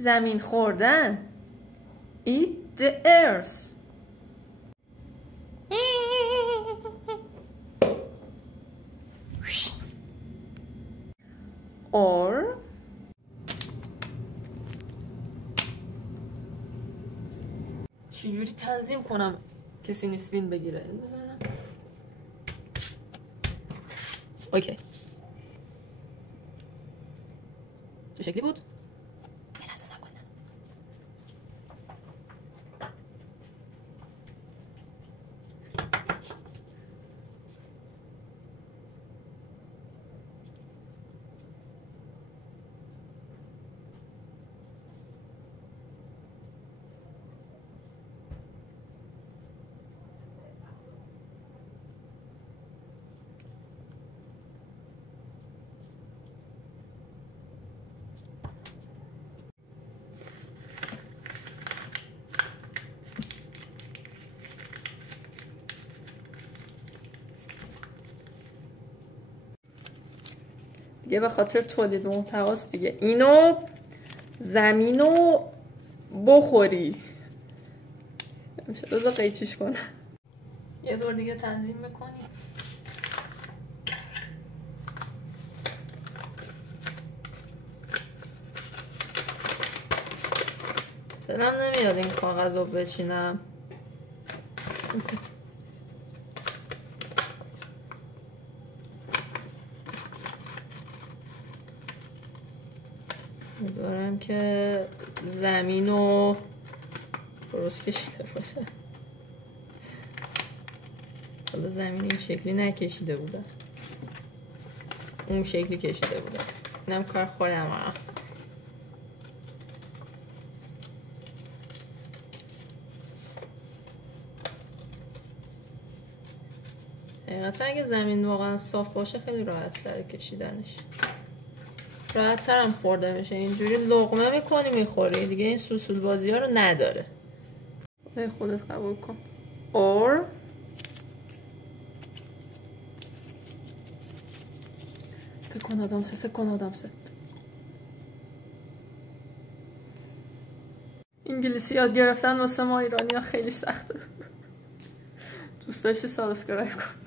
زمین خوردن. Eat the earth. Or چجوری تنظیم کنم کسی نیست وین بگیره؟ بزنم. اوکی. چه شکلی بود؟ دیگه به خاطر تولید محتواست دیگه. اینو زمینو بخوری. میشه روزا قیچیش کنم. یه دور دیگه تنظیم بکنیم. دلم نمیاد این کاغذ رو بچینم. میدارم که زمین رو درست کشیده باشه. حالا زمین این شکلی نکشیده بودم، اون شکلی کشیده بودم. اینم کار خودم هم. حقیقتا اگه زمین واقعا صاف باشه خیلی راحت تره کشیدنش، راحت ترم خورده میشه. اینجوری لقمه میکنی میخوری دیگه، این سوسول بازی ها رو نداره. خودت قبول کن. اور فکر کن آدمسه. انگلیسی یاد گرفتن واسه ما ایرانی ها خیلی سخته. دوست داشتی سابسکرایب کن.